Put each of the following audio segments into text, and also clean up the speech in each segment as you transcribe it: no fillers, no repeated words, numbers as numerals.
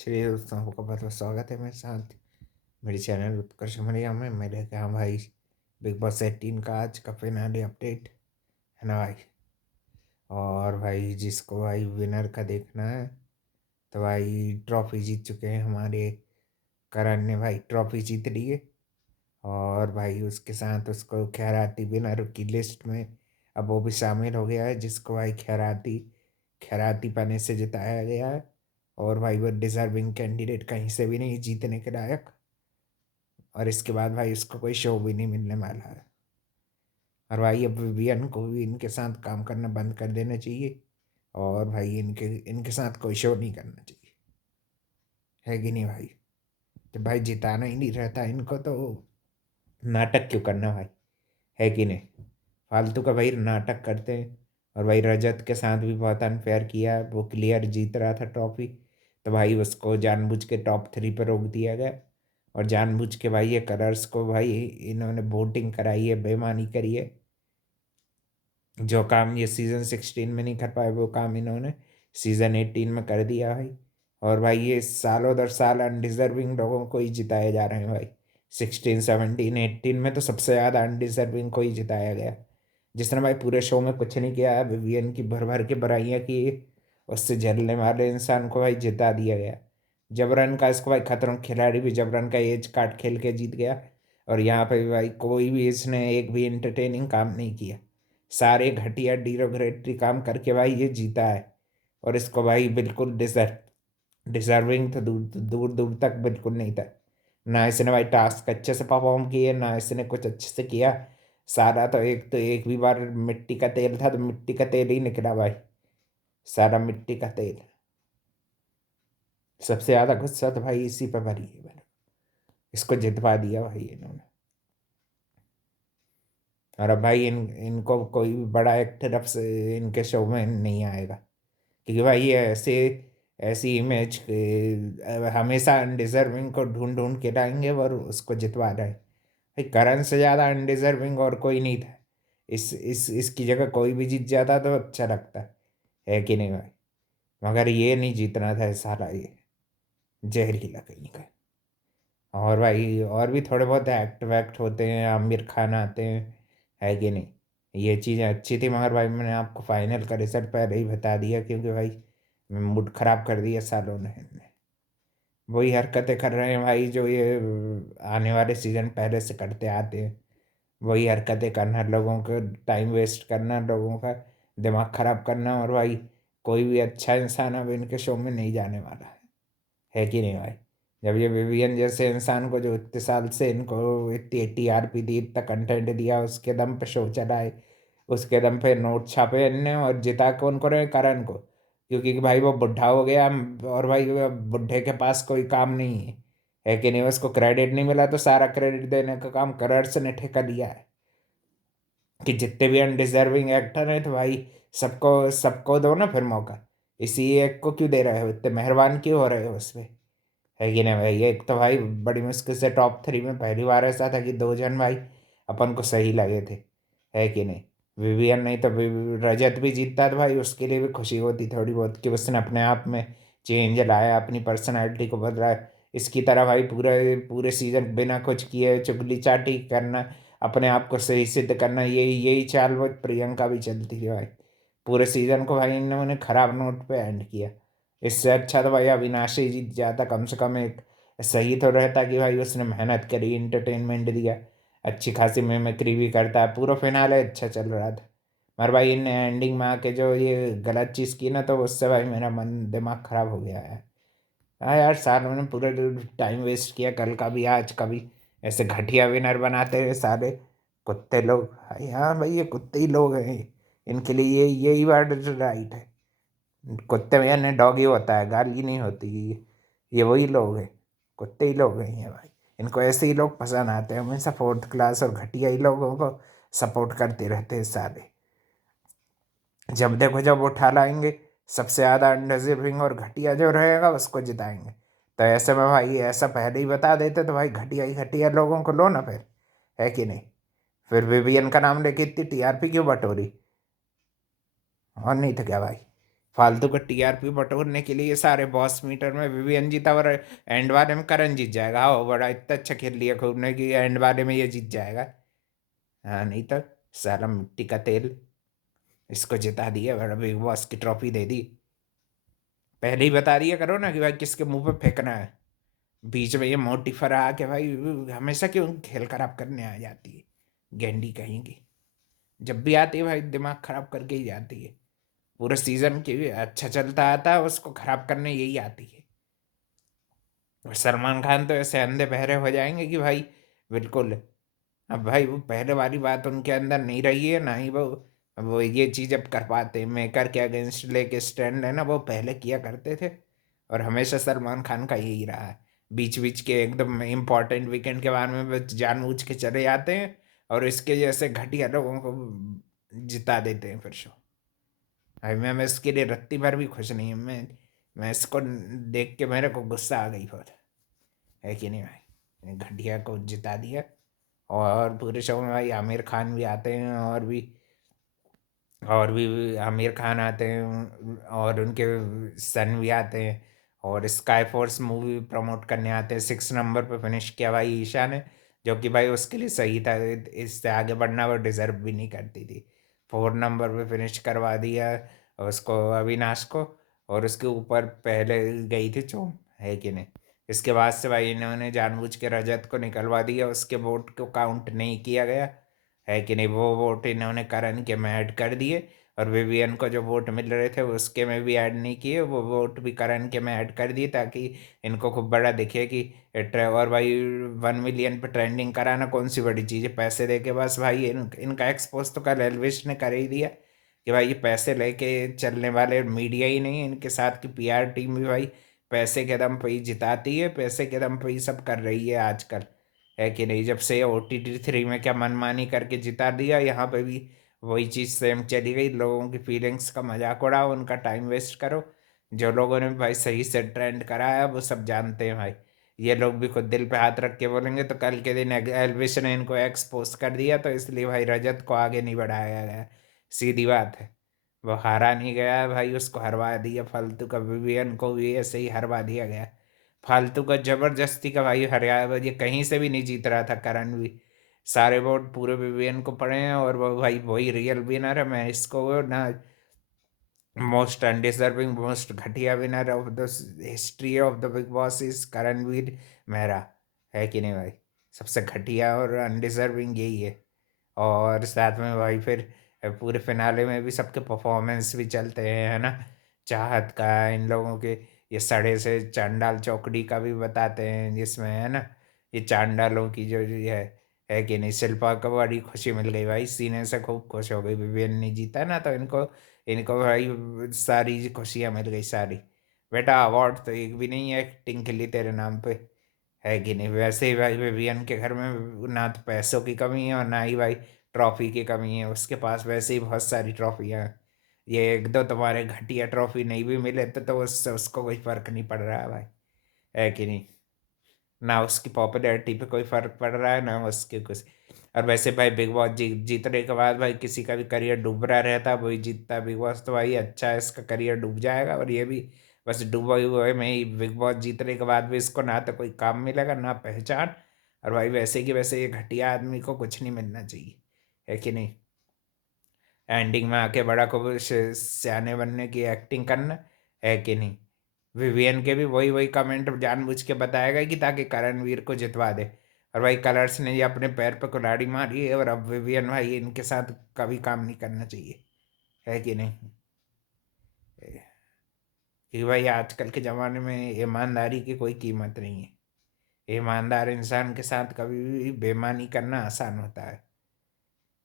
चलिए दोस्तों, आपका बहुत बहुत स्वागत है मेरे साथ मेरे चैनल उत्कर्ष मलिया में। मेरे यहाँ भाई बिग बॉस 18 का आज का फिनाले अपडेट है ना भाई। और भाई जिसको भाई विनर का देखना है तो भाई ट्रॉफी जीत चुके हैं हमारे करण ने। भाई ट्रॉफी जीत ली है और भाई उसके साथ उसको खैराती विनर की लिस्ट में अब वो भी शामिल हो गया है, जिसको भाई खैराती खैराती पने से जिताया गया है। और भाई वो डिजर्विंग कैंडिडेट कहीं से भी नहीं जीतने के लायक। और इसके बाद भाई उसको कोई शो भी नहीं मिलने वाला है। और भाई अब विवियन को भी इनके साथ काम करना बंद कर देना चाहिए और भाई इनके इनके साथ कोई शो नहीं करना चाहिए, है कि नहीं भाई। जब भाई जिताना ही नहीं रहता इनको तो नाटक क्यों करना भाई, है कि नहीं। फालतू का भाई नाटक करते हैं। और भाई रजत के साथ भी बहुत अनफेयर किया, वो क्लियर जीत रहा था ट्रॉफी, तो भाई उसको जानबूझ के टॉप 3 पर रोक दिया गया। और जानबूझ के भाई ये कलर्स को भाई इन्होंने वोटिंग कराई है, बेईमानी करी है। जो काम ये सीज़न 16 में नहीं कर पाए वो काम इन्होंने सीज़न 18 में कर दिया भाई। और भाई ये सालों दर साल अनडिजर्विंग लोगों को ही जिताए जा रहे हैं भाई। 16 17 18 में तो सबसे ज़्यादा अनडिजर्विंग को ही जिताया गया, जिसने भाई पूरे शो में कुछ नहीं किया। विवियन की भर भर के बुराइयाँ की, उससे झेलने वाले इंसान को भाई जिता दिया गया। जबरन का इसको भाई खतरनाक खिलाड़ी भी जबरन का एज कार्ड खेल के जीत गया। और यहाँ पे भी भाई कोई भी इसने एक भी इंटरटेनिंग काम नहीं किया, सारे घटिया डिरोग्रेटरी काम करके भाई ये जीता है। और इसको भाई बिल्कुल डिजर्विंग तो दूर दूर दूर तक बिल्कुल नहीं था। ना इसने भाई टास्क अच्छे से परफॉर्म किए, ना इसने कुछ अच्छे से किया। सारा तो एक भी बार मिट्टी का तेल था तो मिट्टी का तेल ही निकला भाई, सारा मिट्टी का तेल। सबसे ज्यादा गुस्सा तो भाई इसी पर भरी है मैंने, इसको जितवा दिया भाई इन्होंने। और अब भाई इनको कोई भी बड़ा एक्टर अब से इनके शो में नहीं आएगा, क्योंकि भाई ये ऐसे ऐसी इमेज हमेशा अनडिजर्विंग को ढूंढ ढूंढ के लाएंगे और उसको जितवा रहे हैं। भाई करण से ज़्यादा अनडिजर्विंग और कोई नहीं था। इस इसकी जगह कोई भी जीत जाता तो अच्छा लगता है कि नहीं भाई। मगर ये नहीं जीतना था सारा, ये जहरीला कहीं का। और भाई और भी थोड़े बहुत एक्ट वैक्ट होते हैं, आमिर खान आते हैं, है कि नहीं। ये चीज़ें अच्छी थी, मगर भाई मैंने आपको फाइनल का रिजल्ट पहले ही बता दिया, क्योंकि भाई मूड खराब कर दिया सालों ने इनने। वही हरकतें कर रहे हैं भाई जो ये आने वाले सीजन पहले से करते आते हैं। वही हरकतें करना, लोगों को टाइम वेस्ट करना, लोगों का दिमाग खराब करना। और भाई कोई भी अच्छा इंसान अब इनके शो में नहीं जाने वाला है कि नहीं भाई। जब ये विवियन जैसे इंसान को, जो इतने साल से इनको इतनी टीआरपी दी, इतना कंटेंट दिया, उसके दम पे शो चलाए, उसके दम पे नोट छापे इनने और जिता कौन को रहे, करण को। क्योंकि भाई वो बुढ़ा हो गया और भाई वो बुढ़े के पास कोई काम नहीं है कि नहीं। उसको क्रेडिट नहीं मिला तो सारा क्रेडिट देने का काम करर्स ने ठेका लिया है, कि जितने भी अनडिजर्विंग एक्टर हैं तो भाई सबको सबको दो ना फिर मौका। इसी एक को क्यों दे रहे हो, इतने मेहरबान क्यों हो रहे हो उस पर, है कि नहीं भाई। एक तो भाई बड़ी मुश्किल से टॉप 3 में पहली बार ऐसा था कि 2 जन भाई अपन को सही लगे थे, है कि नहीं। विवियन नहीं तो रजत भी जीतता तो भाई उसके लिए भी खुशी होती थोड़ी बहुत, कि उसने अपने आप में चेंज लाया, अपनी पर्सनैलिटी को बदला है। इसकी तरह भाई पूरे पूरे सीजन बिना कुछ किए चुगली चाटी करना, अपने आप को सही सिद्ध करना, यही यही चाल वो प्रियंका भी चलती थी भाई। पूरे सीजन को भाई इन्होंने खराब नोट पे एंड किया। इससे अच्छा तो भाई अविनाशी जीत जाता, कम से कम एक सही तो रहता कि भाई उसने मेहनत करी, इंटरटेनमेंट दिया, अच्छी खासी मिमिक्री भी करता है, पूरा फिनाले अच्छा चल रहा था। मगर भाई इन एंडिंग में आके जो ये गलत चीज़ की ना, तो उससे भाई मेरा मन दिमाग खराब हो गया है। हाँ यार, सालों ने पूरे टाइम वेस्ट किया, कल का भी आज का भी ऐसे घटिया विनर बनाते हैं सारे कुत्ते लोग भाई। हाँ भाई ये कुत्ते ही लोग हैं, इनके लिए यही वर्ड राइट है। कुत्ते में यानी डॉगी होता है, गाली नहीं होती। ये वही लोग हैं, कुत्ते ही लोग हैं ये भाई। इनको ऐसे ही लोग पसंद आते हैं, हमेशा फोर्थ क्लास और घटिया ही लोगों को सपोर्ट करते रहते हैं सारे। जब देखो जब उठा लाएंगे सबसे ज़्यादा अनडिजर्विंग और घटिया जो रहेगा उसको जिताएंगे। तो ऐसे में भाई ऐसा पहले ही बता देते तो भाई घटिया ही घटिया लोगों को लो ना फिर, है कि नहीं। फिर विवियन का नाम लेके इतनी टीआरपी क्यों बटोरी, और नहीं तो क्या भाई। फालतू का टीआरपी बटोरने के लिए ये सारे बॉस मीटर में विवियन जीता और एंड वाले में करण जीत जाएगा। हाँ बड़ा इतना अच्छा खेल लिया खूब ने कि एंड वाले में ये जीत जाएगा। हाँ नहीं तो साला मिट्टी का तेल, इसको जिता दिया, बड़ा बिग बॉस की ट्रॉफी दे दी। पहले ही बता दिया करो ना कि भाई किसके मुंह पे फेंकना है। बीच में ये मोटी फरा के भाई हमेशा क्यों खेल खराब करने आ जाती है, गेंडी कहीं की। जब भी आती है भाई दिमाग खराब करके ही जाती है। पूरे सीजन की अच्छा चलता आता है उसको खराब करने यही आती है। और सलमान खान तो ऐसे अंधे बहरे हो जाएंगे कि भाई बिल्कुल। अब भाई वो पहले वाली बात उनके अंदर नहीं रही है, ना ही वो ये चीज़ अब कर पाते। मेकर के अगेंस्ट लेके स्टैंड है ना, वो पहले किया करते थे। और हमेशा सलमान खान का यही रहा है। बीच बीच के एकदम इम्पोर्टेंट वीकेंड के बारे में वो जानबूझ के चले जाते हैं और इसके जैसे घटिया लोगों को जिता देते हैं फिर शो। भाई मैं इसके लिए रत्ती भर भी खुश नहीं हूँ। मैं इसको देख के मेरे को गुस्सा आ गई बहुत। है कि नहीं भाई, घटिया को जिता दिया। और पूरे शो में भाई आमिर खान भी आते हैं और भी आमिर खान आते हैं और उनके सन भी आते हैं। और स्काई फोर्स मूवी प्रमोट करने आते हैं। 6 नंबर पे फिनिश किया भाई ईशा ने, जो कि भाई उसके लिए सही था। इससे आगे बढ़ना वो डिज़र्व भी नहीं करती थी। 4 नंबर पे फिनिश करवा दिया उसको, अविनाश को। और उसके ऊपर पहले गई थी चोम, है कि नहीं। इसके बाद से भाई इन्होंने जानबूझ के रजत को निकलवा दिया, उसके वोट को काउंट नहीं किया गया, है कि नहीं। वो वोट इन्होंने करण के में ऐड कर दिए। और विवियन को जो वोट मिल रहे थे उसके में भी ऐड नहीं किए, वो वोट भी करण के में ऐड कर दिए ताकि इनको खूब बड़ा दिखे कि और भाई 1 मिलियन पे ट्रेंडिंग कराना कौन सी बड़ी चीज़ है, पैसे दे के बस भाई। इनका एक्सपोज तो कल एलविश ने कर ही दिया कि भाई ये पैसे लेके चलने वाले मीडिया ही नहीं है, इनके साथ की पीआर टीम भी भाई पैसे के दम पे ही जिताती है, पैसे के दम पे ही सब कर रही है आजकल, है कि नहीं। जब से OTT 3 में क्या मनमानी करके जिता दिया, यहाँ पे भी वही चीज़ सेम चली गई। लोगों की फीलिंग्स का मजाक उड़ाओ, उनका टाइम वेस्ट करो। जो लोगों ने भाई सही से ट्रेंड कराया वो सब जानते हैं भाई। ये लोग भी खुद दिल पे हाथ रख के बोलेंगे तो कल के दिन एल्विश ने इनको एक्सपोज कर दिया, तो इसलिए भाई रजत को आगे नहीं बढ़ाया गया। सीधी बात है। वो हारा नहीं गया भाई, उसको हरवा दिया। फालतू का विवियन को भी ऐसे ही हरवा दिया गया। फालतू का जबरदस्ती का भाई हरियाणा ये कहीं से भी नहीं जीत रहा था करण भी। सारे वोट पूरे विवियन को पड़े हैं और वो भाई वही रियल विनर है। मैं इसको ना मोस्ट अनडिजर्विंग मोस्ट घटिया winner of the history of the Bigg Boss is Karanveer Mehra, है कि नहीं भाई। सबसे घटिया और अनडिजर्विंग यही है। और साथ में भाई फिर पूरे फिनाले में भी सबके परफॉर्मेंस भी चलते हैं, है ना। चाहत का, इन लोगों के ये सड़े से चांडाल चौकड़ी का भी बताते हैं जिसमें, है ना। ये चांडालों की जो ये है कि नहीं। शिल्पा को बड़ी खुशी मिल गई भाई, सीने से खूब खुश हो गई। विवियन ने जीता ना तो इनको इनको भाई सारी खुशियाँ मिल गई सारी। बेटा अवार्ड तो एक भी नहीं है एक्टिंग के लिए तेरे नाम पे, है कि नहीं। वैसे ही भाई विवियन के घर में ना तो पैसों की कमी है और ना ही भाई ट्रॉफी की कमी है। उसके पास वैसे ही बहुत सारी ट्रॉफियाँ हैं। ये एक दो तुम्हारे घटिया ट्रॉफी नहीं भी मिले तो उससे उसको कोई फर्क नहीं पड़ रहा है भाई, है कि नहीं। ना उसकी पॉपुलैरिटी पे कोई फर्क पड़ रहा है ना उसके कुछ। और वैसे भाई बिग बॉस जीतने के बाद भाई किसी का भी करियर डूब रहा रहता, वही जीतता बिग बॉस तो भाई अच्छा है, इसका करियर डूब जाएगा। और ये भी बस डूबा हुए में ही, बिग बॉस जीतने के बाद भी इसको ना तो कोई काम मिलेगा ना पहचान। और भाई वैसे कि वैसे ये घटिया आदमी को कुछ नहीं मिलना चाहिए, है कि नहीं। एंडिंग में आके बड़ा को सियाने बनने की एक्टिंग करना, है कि नहीं। विवियन के भी वही वही कमेंट जानबूझ के बताएगा कि ताकि करणवीर को जितवा दे। और भाई कलर्स ने ये अपने पैर पे कुल्हाड़ी मारी है और अब विवियन भाई इनके साथ कभी काम नहीं करना चाहिए, है कि नहीं। कि भाई आजकल के ज़माने में ईमानदारी की कोई कीमत नहीं है। ईमानदार इंसान के साथ कभी भी बेईमानी करना आसान होता है।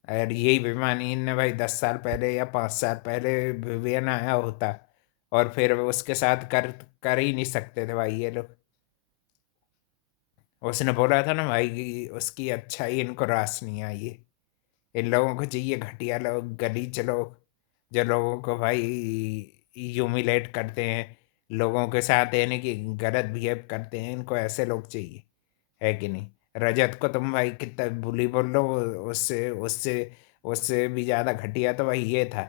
अगर यही बेईमानी इनने भाई 10 साल पहले या 5 साल पहले विवियन आया होता और फिर उसके साथ कर कर ही नहीं सकते थे भाई ये लोग। उसने बोला था ना भाई कि उसकी अच्छाई इनको रास नहीं आई है। इन लोगों को चाहिए घटिया लोग, गलीज लोग, जो लोगों को भाई ह्यूमिलेट करते हैं, लोगों के साथ यानी कि गलत बिहेव करते हैं, इनको ऐसे लोग चाहिए, है कि नहीं। रजत को तुम भाई कितना बुली बोल लो, उससे उससे उससे भी ज़्यादा घटिया तो भाई ये था,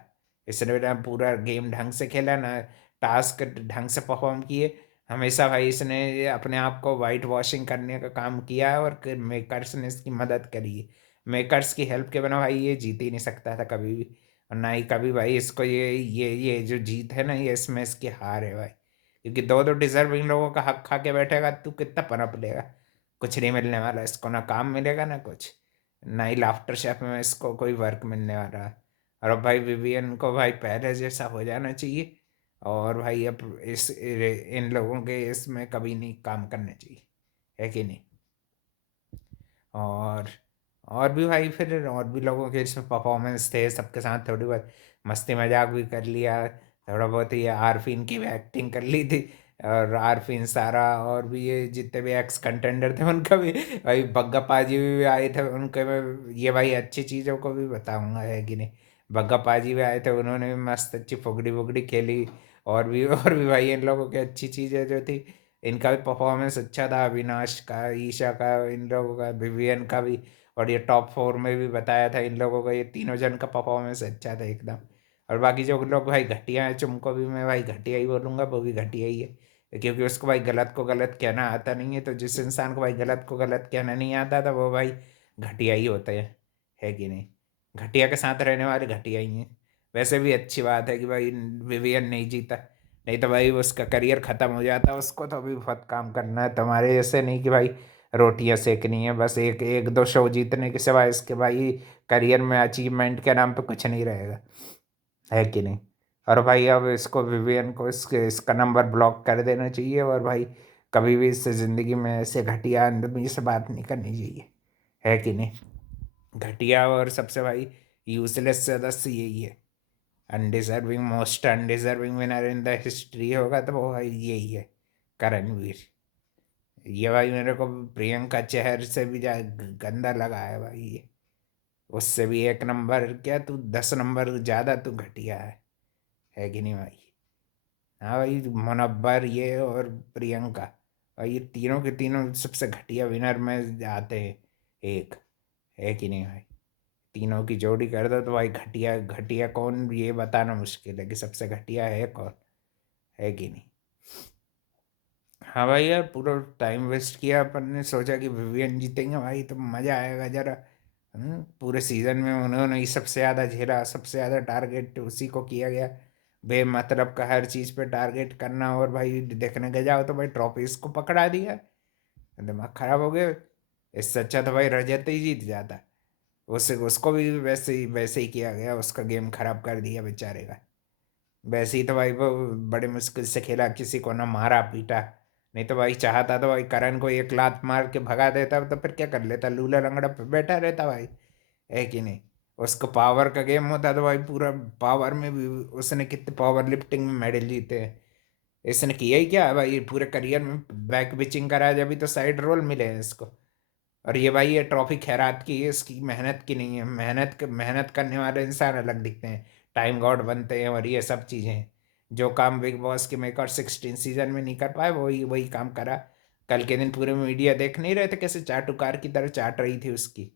इसने ना पूरा गेम ढंग से खेला, ना टास्क ढंग से परफॉर्म किए। हमेशा भाई इसने अपने आप को वाइट वॉशिंग करने का काम किया है, और मेकर्स ने इसकी मदद करी है। मेकर्स की हेल्प के बिना भाई ये जीत ही नहीं सकता था कभी भी, और ना ही कभी भाई इसको ये जो जीत है ना, ये इसमें इसकी हार है भाई। क्योंकि दो दो डिजर्विंग लोगों का हक खा के बैठेगा, तू कितना पनप लेगा? कुछ नहीं मिलने वाला इसको, ना काम मिलेगा ना कुछ, ना ही लाफ्टर शेफ में इसको कोई वर्क मिलने वाला है। और अब भाई विवियन को भाई पहले जैसा हो जाना चाहिए, और भाई अब इन लोगों के इसमें कभी नहीं काम करना चाहिए, है कि नहीं? और और भी भाई फिर और भी लोगों के इसमें परफॉर्मेंस थे, सबके साथ थोड़ी बहुत मस्ती मजाक भी कर लिया, थोड़ा बहुत ये आरफीन की भी एक्टिंग कर ली थी। और आरफीन, सारा, और भी ये जितने भी एक्स कंटेंडर थे उनका भी, भाई बग्गा पाजी भी आए थे, उनके मैं ये भाई अच्छी चीज़ों को भी बताऊंगा, है कि नहीं? बग्गा पाजी भी आए थे, उन्होंने भी मस्त अच्छी फुगड़ी वुगड़ी खेली। और भी भाई इन लोगों की अच्छी चीज़ें जो थी, इनका भी परफॉर्मेंस अच्छा था, अविनाश का, ईशा का, इन लोगों का, विवियन का भी। और ये टॉप 4 में भी बताया था इन लोगों का, ये तीनों जन का परफॉर्मेंस अच्छा था एकदम। और बाकी जो लोग भाई घटिया हैं, चुमको भी मैं भाई घटिया ही बोलूँगा, वो भी घटिया ही है, क्योंकि उसको भाई गलत को गलत कहना आता नहीं है। तो जिस इंसान को भाई गलत को गलत कहना नहीं आता था, वो भाई घटिया ही होते हैं, है कि नहीं? घटिया के साथ रहने वाले घटिया ही हैं। वैसे भी अच्छी बात है कि भाई विवियन नहीं जीता, नहीं तो भाई उसका करियर ख़त्म हो जाता। उसको तो अभी बहुत काम करना है, तुम्हारे जैसे नहीं कि भाई रोटियां सेकनी है बस, एक एक दो शो जीतने के सिवाय इसके भाई करियर में अचीवमेंट के नाम पे कुछ नहीं रहेगा, है कि नहीं? और भाई अब इसको विवियन को इसका नंबर ब्लॉक कर देना चाहिए, और भाई कभी भी इससे ज़िंदगी में ऐसे घटिया आदमी से बात नहीं करनी चाहिए, है कि नहीं? घटिया और सबसे भाई यूजलेस सदस्य यही है। Undeserving, most undeserving winner in the history होगा तो वो भाई यही है, करणवीर। ये भाई मेरे को प्रियंका चहर से भी गंदा लगा है भाई ये। उससे भी एक नंबर क्या, तू 10 नंबर ज़्यादा तू घटिया है कि नहीं भाई? हाँ भाई, मुनव्वर ये और प्रियंका, भाई ये तीनों के तीनों सबसे घटिया विनर में आते हैं एक, है कि नहीं भाई? तीनों की जोड़ी कर दो तो भाई घटिया घटिया कौन, ये बताना मुश्किल है कि सबसे घटिया है कौन, है कि नहीं? हाँ भाई यार, पूरा टाइम वेस्ट किया अपन ने, सोचा कि विवियन जीतेंगे भाई तो मज़ा आएगा ज़रा। पूरे सीज़न में उन्होंने ही सबसे ज़्यादा झेला, सबसे ज़्यादा टारगेट उसी को किया गया। बेमतलब का हर चीज़ पे टारगेट करना, और भाई देखने के जाओ तो भाई ट्रॉफीज को पकड़ा दिया, दिमाग खराब हो गया। इससे अच्छा तो भाई रजत ही जीत जाता। उससे उसको भी वैसे ही किया गया, उसका गेम खराब कर दिया बेचारे का। वैसे ही तो भाई वो बड़े मुश्किल से खेला, किसी को ना मारा पीटा। नहीं तो भाई चाहता तो भाई करण को एक लात मार के भगा देता, तो फिर क्या कर लेता, लूला लंगड़ा पे बैठा रहता भाई, है कि नहीं? उसको पावर का गेम होता तो भाई पूरा पावर में भी उसने कितने पावर लिफ्टिंग में मेडल जीते हैं। इसने किया ही क्या है भाई पूरे करियर में, बैक बिचिंग करा है, जब भी तो साइड रोल मिले हैं इसको। और ये भाई ये ट्रॉफी खैरात की है, इसकी मेहनत की नहीं है। मेहनत करने वाले इंसान अलग दिखते हैं, टाइम गॉड बनते हैं, और ये सब चीज़ें हैं। जो काम बिग बॉस के मेकर 16 सीजन में नहीं कर पाए, वही वही काम करा। कल के दिन पूरे मीडिया देख नहीं रहे थे कैसे चाटुकार की तरह चाट रही थी उसकी,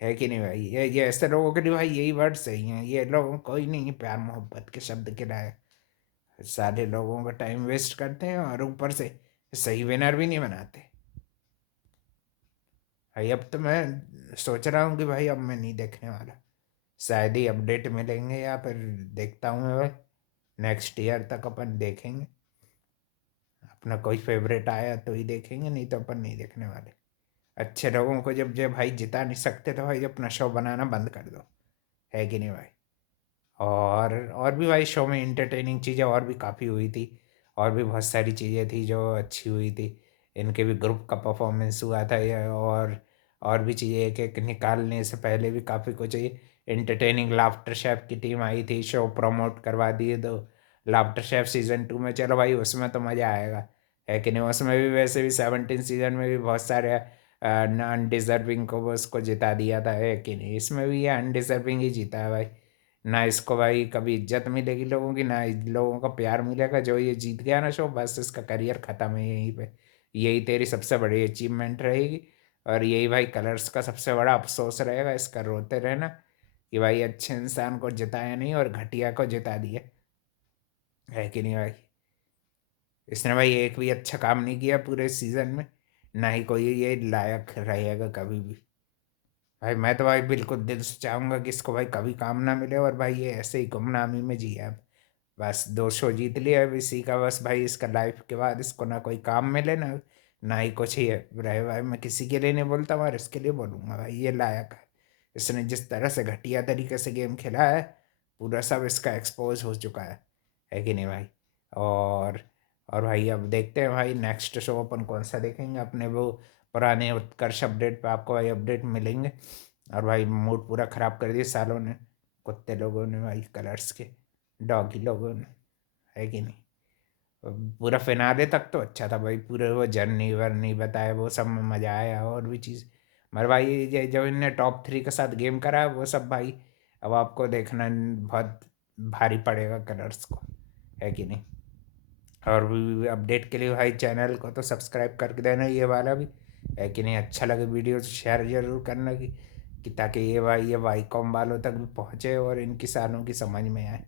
है कि नहीं भाई? ये ऐसे लोगों के लिए भाई यही वर्ड सही हैं, ये लोगों को ही नहीं प्यार मोहब्बत के शब्द के लायक। सारे लोगों का टाइम वेस्ट करते हैं, और ऊपर से सही विनर भी नहीं बनाते। भाई अब तो मैं सोच रहा हूँ कि भाई अब मैं नहीं देखने वाला, शायद ही अपडेट मिलेंगे, या फिर देखता हूँ मैं भाई, नेक्स्ट ईयर तक अपन देखेंगे। अपना कोई फेवरेट आया तो ही देखेंगे, नहीं तो अपन नहीं देखने वाले। अच्छे लोगों को जब जब भाई जिता नहीं सकते तो भाई अपना शो बनाना बंद कर दो, है कि नहीं भाई? और भी भाई शो में इंटरटेनिंग चीज़ें और भी काफ़ी हुई थी, और भी बहुत सारी चीज़ें थी जो अच्छी हुई थी। इनके भी ग्रुप का परफॉर्मेंस हुआ था ये, और भी चीज़ें एक एक निकालने से पहले भी काफ़ी कुछ ये इंटरटेनिंग। लाफ्टर शेफ की टीम आई थी, शो प्रमोट करवा दिए तो लाफ्टर शेफ सीज़न 2 में, चलो भाई उसमें तो मज़ा आएगा, है कि नहीं? उसमें भी वैसे भी 17 सीज़न में भी बहुत सारे अनडिजर्विंग को वो उसको जिता दिया था, है कि नहीं? इसमें भी ये अनडिजर्विंग ही जीता है भाई। ना इसको भाई कभी इज्जत मिलेगी लोगों की, ना लोगों का प्यार मिलेगा। जो ये जीत गया ना शो, बस इसका करियर ख़त्म है यहीं पे। यही तेरी सबसे बड़ी अचीवमेंट रहेगी, और यही भाई कलर्स का सबसे बड़ा अफसोस रहेगा इसका, रोते रहना कि कि भाई अच्छे इंसान को जिताया नहीं और घटिया को जिता दिया, है कि नहीं भाई? इसने भाई एक भी अच्छा काम नहीं किया पूरे सीज़न में, ना ही कोई ये लायक रहेगा कभी भी। भाई मैं तो भाई बिल्कुल दिल से चाहूँगा कि इसको भाई कभी काम ना मिले और भाई ये ऐसे ही गुमनामी में जिए अब। बस 2 शो जीत लिया अब इसी का, बस भाई इसका लाइफ के बाद इसको ना कोई काम मिले, ना ही कुछ ही रहे भाई। मैं किसी के लिए नहीं बोलता और इसके लिए बोलूँगा भाई ये लायक है। इसने जिस तरह से घटिया तरीके से गेम खेला है, पूरा सब इसका एक्सपोज हो चुका है कि नहीं भाई? और और भाई अब देखते हैं भाई नेक्स्ट शो अपन कौन सा देखेंगे अपने वो पुराने उत्कर्ष अपडेट पे आपको भाई अपडेट मिलेंगे। और भाई मूड पूरा ख़राब कर दिया सालों ने, कुत्ते लोगों ने भाई, कलर्स के डॉगी लोगों ने, है कि नहीं? पूरा फिनाले तक तो अच्छा था भाई, पूरे वो जर्नी वर्नी बताए वो सब में मज़ा आया और भी चीज़। मगर भाई ये जो इनने टॉप 3 के साथ गेम करा है वो सब भाई अब आपको देखना बहुत भारी पड़ेगा कलर्स को, है कि नहीं? और भी अपडेट के लिए भाई चैनल को तो सब्सक्राइब कर देना ये वाला भी, है कि नहीं? अच्छा लगे वीडियो तो शेयर ज़रूर करना कि ताकि ये भाई ये वाईकॉम वालों तक भी पहुँचे और इन किसानों की समझ में आए।